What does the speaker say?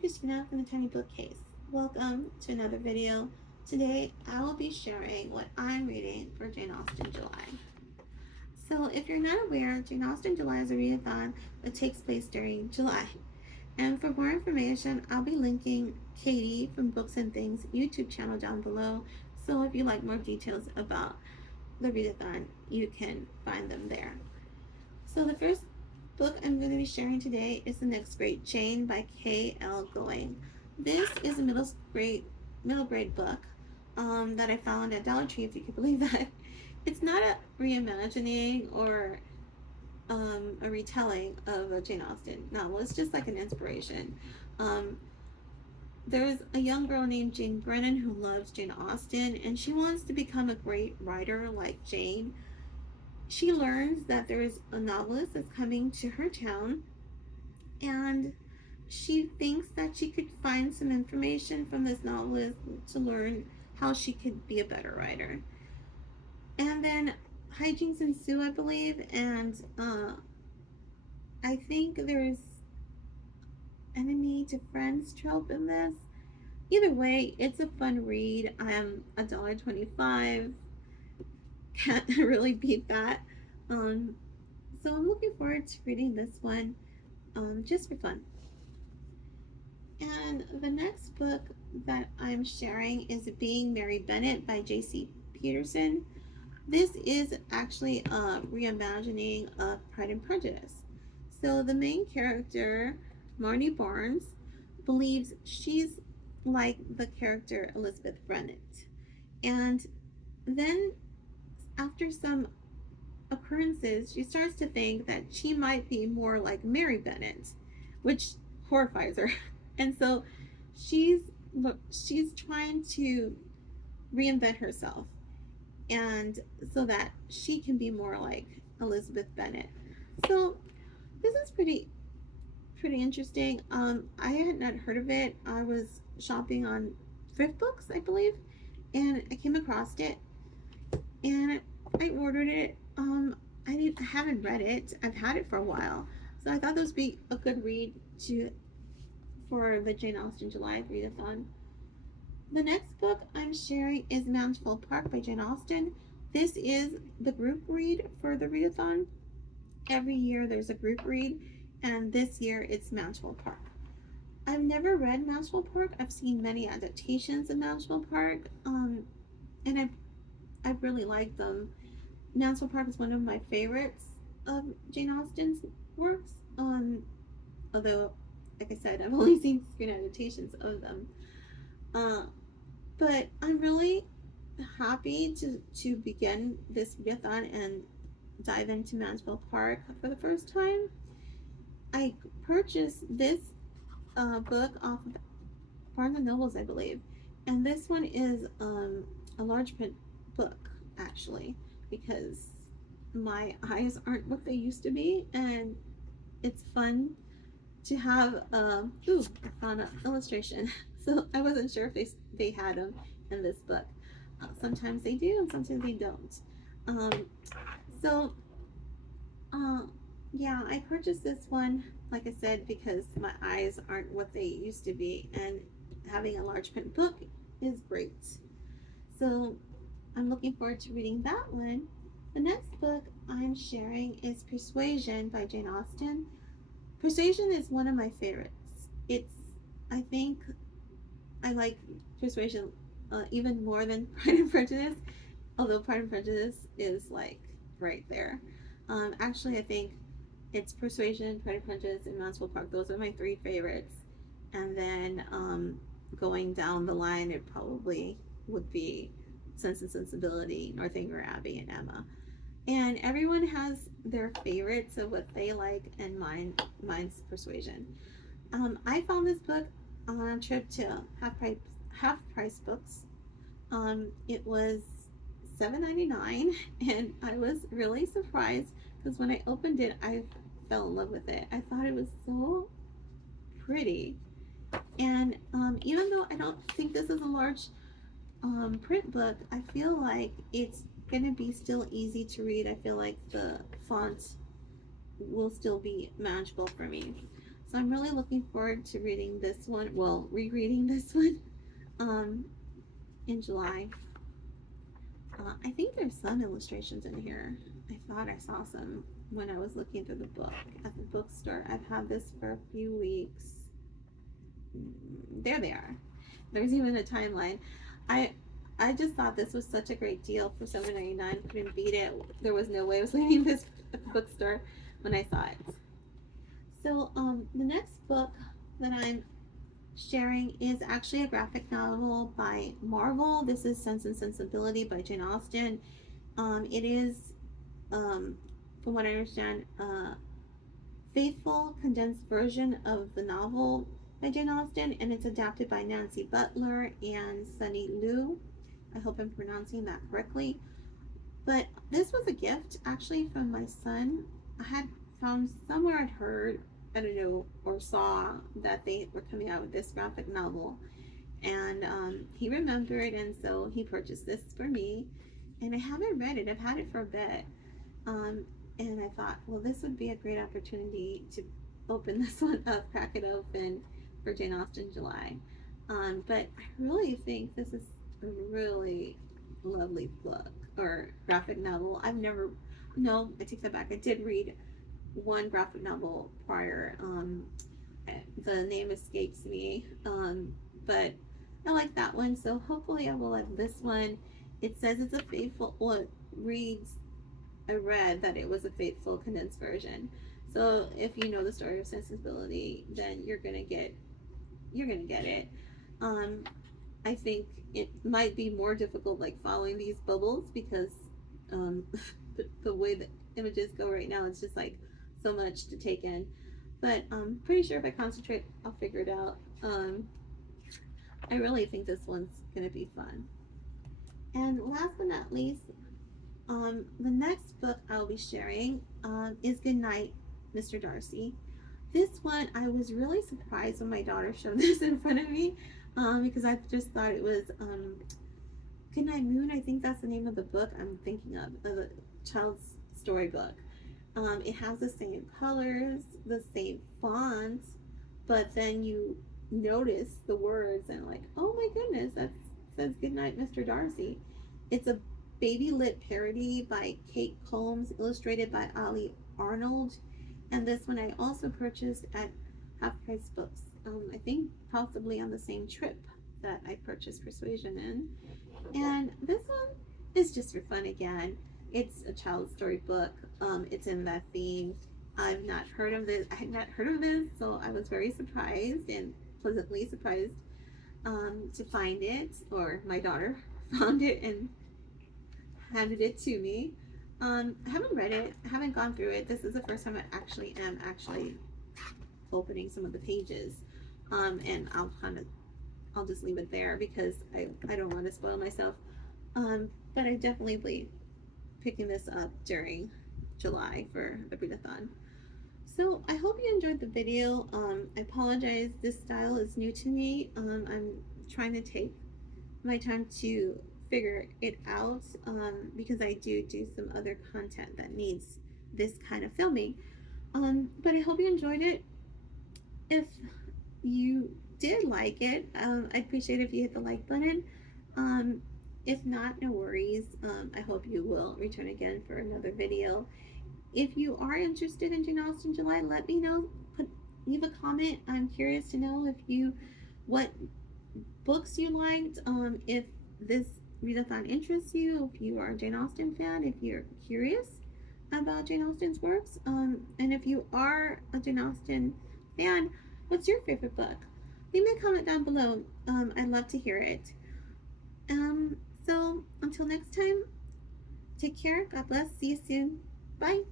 I'm Christina from the Tiny Bookcase. Welcome to another video. Today I will be sharing what I'm reading for Jane Austen July. So if you're not aware, Jane Austen July is a readathon that takes place during July. And for more information, I'll be linking Katie from Books and Things YouTube channel down below. So if you like more details about the readathon, you can find them there. So the first book I'm going to be sharing today is The Next Great Jane by K.L. Going. This is a middle grade book that I found at Dollar Tree, if you can believe that. It's not a reimagining or a retelling of a Jane Austen novel. It's just like an inspiration. There's a young girl named Jane Brennan who loves Jane Austen, and she wants to become a great writer like Jane. She learns that there is a novelist that's coming to her town, and she thinks that she could find some information from this novelist to learn how she could be a better writer. And then hijinks ensue, I believe, and I think there's enemy to friends trope in this. Either way, it's a fun read. I'm $1.25. Can't really beat that. So I'm looking forward to reading this one just for fun. And the next book that I'm sharing is Being Mary Bennet by J.C. Peterson. This is actually a reimagining of Pride and Prejudice. So the main character, Marnie Barnes, believes she's like the character Elizabeth Bennet. And then after some occurrences, she starts to think that she might be more like Mary Bennet, which horrifies her. And so she's trying to reinvent herself, and so that she can be more like Elizabeth Bennet. So this is pretty interesting. I had not heard of it. I was shopping on thrift books, I believe, and I came across it, and I ordered it. I haven't read it. I've had it for a while, so I thought this would be a good read for the Jane Austen July Read-A-Thon. The next book I'm sharing is Mansfield Park by Jane Austen. This is the group read for the Read-A-Thon. Every year there's a group read, and this year it's Mansfield Park. I've never read Mansfield Park. I've seen many adaptations of Mansfield Park, and I've really liked them. Mansfield Park is one of my favorites of Jane Austen's works. Although, like I said, I've only seen screen adaptations of them. But I'm really happy to begin this readathon and dive into Mansfield Park for the first time. I purchased this book off of Barnes and Nobles, I believe, and this one is a large print book, actually, because my eyes aren't what they used to be, and it's fun to have I found an illustration. So I wasn't sure if they had them in this book. Sometimes they do, and sometimes they don't. Yeah, I purchased this one, like I said, because my eyes aren't what they used to be, and having a large print book is great. So I'm looking forward to reading that one. The next book I'm sharing is Persuasion by Jane Austen. Persuasion is one of my favorites. I think I like Persuasion even more than Pride and Prejudice, although Pride and Prejudice is like right there. Actually, I think it's Persuasion, Pride and Prejudice, and Mansfield Park. Those are my three favorites. And then going down the line, it probably would be Sense and Sensibility, Northanger Abbey, and Emma. And everyone has their favorites of what they like, and mine's Persuasion. I found this book on a trip to Half Price Books. It was $7.99, and I was really surprised because when I opened it, I fell in love with it. I thought it was so pretty, and even though I don't think this is a large print book, I feel like it's gonna be still easy to read. I feel like the font will still be manageable for me. So I'm really looking forward to reading this one, well, rereading this one um, in July. I think there's some illustrations in here. I thought I saw some when I was looking through the book at the bookstore. I've had this for a few weeks. There they are. There's even a timeline. I I just thought this was such a great deal for $7.99. Couldn't beat it. There was no way I was leaving this at the bookstore when I saw it. So the next book that I'm sharing is actually a graphic novel by Marvel. This is Sense and Sensibility by Jane Austen. It is, um, from what I understand, a faithful condensed version of the novel by Jane Austen, and it's adapted by Nancy Butler and Sunny Liu. I hope I'm pronouncing that correctly. But this was a gift actually from my son. I had found somewhere I'd heard, I don't know, or saw that they were coming out with this graphic novel. And he remembered, and so he purchased this for me. And I haven't read it, I've had it for a bit. Um, and I thought, well, this would be a great opportunity to open this one up, crack it open for Jane Austen July. But I really think this is a really lovely book or graphic novel. I've never, no, I take that back. I did read one graphic novel prior. The name escapes me, but I like that one. So hopefully I will like this one. It says it's a faithful, well, it reads, I read that it was a faithful condensed version. So if you know the story of Sensibility, then you're gonna get it. Um, I think it might be more difficult, like following these bubbles, because um, the way the images go right now, it's just like so much to take in. But I'm pretty sure if I concentrate, I'll figure it out. I really think this one's gonna be fun. And last but not least, the next book I'll be sharing is Goodnight, Mr. Darcy. This one, I was really surprised when my daughter showed this in front of me, because I just thought it was Goodnight Moon. I think that's the name of the book I'm thinking of a child's storybook. It has the same colors, the same fonts, but then you notice the words and like, oh my goodness, that says Goodnight, Mr. Darcy. It's a baby lit parody by Kate Combs, illustrated by Ali Arnold. And this one I also purchased at Half Price Books. I think possibly on the same trip that I purchased Persuasion in. And this one is just for fun again. It's a child's storybook. It's in that theme. I've not heard of this. I had not heard of this, so I was very surprised and pleasantly surprised to find it, or my daughter found it and handed it to me. I haven't read it. I haven't gone through it. This is the first time I actually am opening some of the pages, and I'll just leave it there because I don't want to spoil myself. But I definitely be picking this up during July for the Read-A-Thon. So I hope you enjoyed the video. I apologize, this style is new to me. I'm trying to take my time to figure it out, because I do some other content that needs this kind of filming. But I hope you enjoyed it. If you did like it, I'd appreciate if you hit the like button. If not, no worries. I hope you will return again for another video. If you are interested in Jane Austen July, let me know. Leave a comment. I'm curious to know what books you liked. If this readathon interests you, if you are a Jane Austen fan, if you're curious about Jane Austen's works, and if you are a Jane Austen fan, what's your favorite book? Leave me a comment down below. I'd love to hear it. So until next time, take care. God bless. See you soon. Bye.